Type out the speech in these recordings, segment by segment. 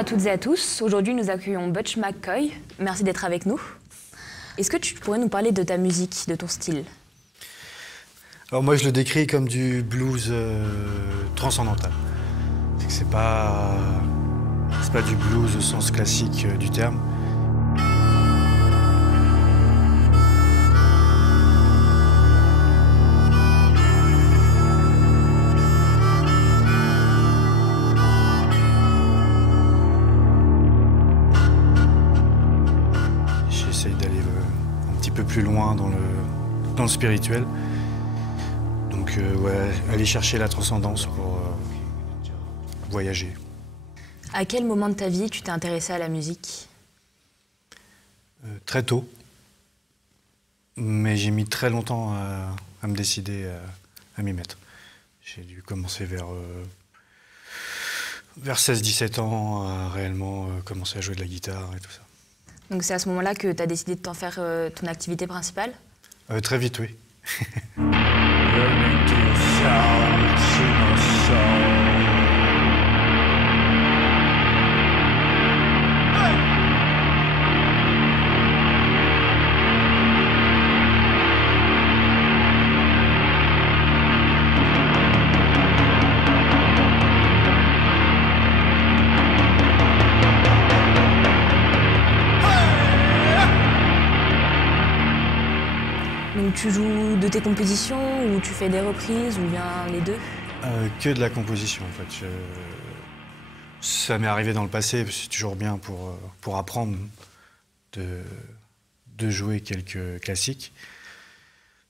à toutes et à tous. Aujourd'hui, nous accueillons Butch McCoy. Merci d'être avec nous. Est-ce que tu pourrais nous parler de ta musique, de ton style? Alors moi, je le décris comme du blues transcendantal. C'est pas du blues au sens classique du terme. J'essaye d'aller un petit peu plus loin dans le spirituel. Donc ouais, aller chercher la transcendance pour voyager. À quel moment de ta vie tu t'es intéressé à la musique? Très tôt. Mais j'ai mis très longtemps à me décider à m'y mettre. J'ai dû commencer vers 16-17 ans à réellement commencer à jouer de la guitare et tout ça. Donc c'est à ce moment-là que tu as décidé de t'en faire ton activité principale? Très vite, oui. Donc tu joues de tes compositions ou tu fais des reprises ou bien les deux? Que de la composition en fait. Ça m'est arrivé dans le passé, c'est toujours bien pour apprendre de jouer quelques classiques.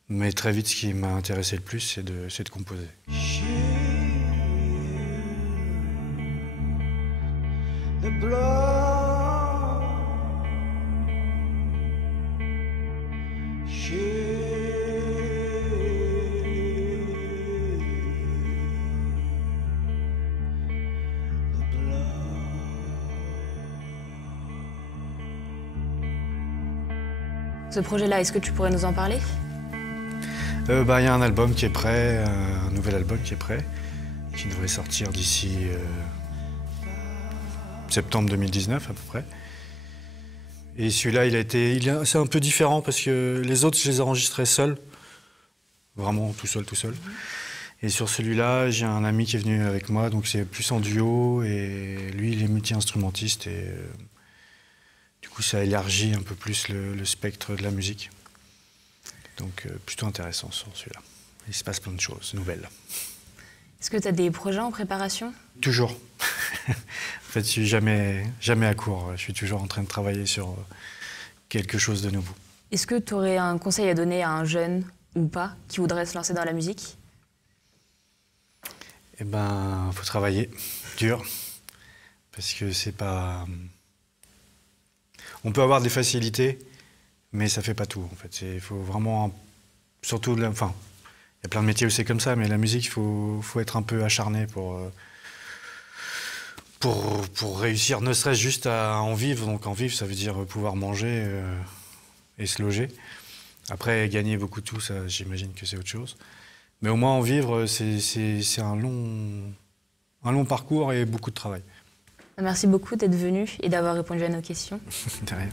Mais très vite, ce qui m'a intéressé le plus, c'est de composer. Ce projet-là, est-ce que tu pourrais nous en parler? Y a un album qui est prêt, un nouvel album qui est prêt, qui devrait sortir d'ici septembre 2019 à peu près. Et celui-là, c'est un peu différent parce que les autres, je les ai enregistrés seuls, vraiment tout seul. Et sur celui-là, j'ai un ami qui est venu avec moi, donc c'est plus en duo, et lui, il est multi-instrumentiste, et du coup, ça élargit un peu plus le spectre de la musique. Donc, plutôt intéressant sur celui-là. Il se passe plein de choses nouvelles. Est-ce que tu as des projets en préparation? Toujours. En fait, je suis jamais à court. Je suis toujours en train de travailler sur quelque chose de nouveau. Est-ce que tu aurais un conseil à donner à un jeune, ou pas, qui voudrait se lancer dans la musique? Eh ben, faut travailler dur, parce que c'est pas... On peut avoir des facilités, mais ça fait pas tout, en fait. Il faut vraiment... Surtout... Enfin, il y a plein de métiers où c'est comme ça, mais la musique, il faut être un peu acharné pour réussir, ne serait-ce juste à en vivre. Donc en vivre, ça veut dire pouvoir manger et se loger. Après, gagner beaucoup de tout, ça, j'imagine que c'est autre chose. Mais au moins en vivre, c'est un long parcours et beaucoup de travail. Merci beaucoup d'être venu et d'avoir répondu à nos questions. De rien.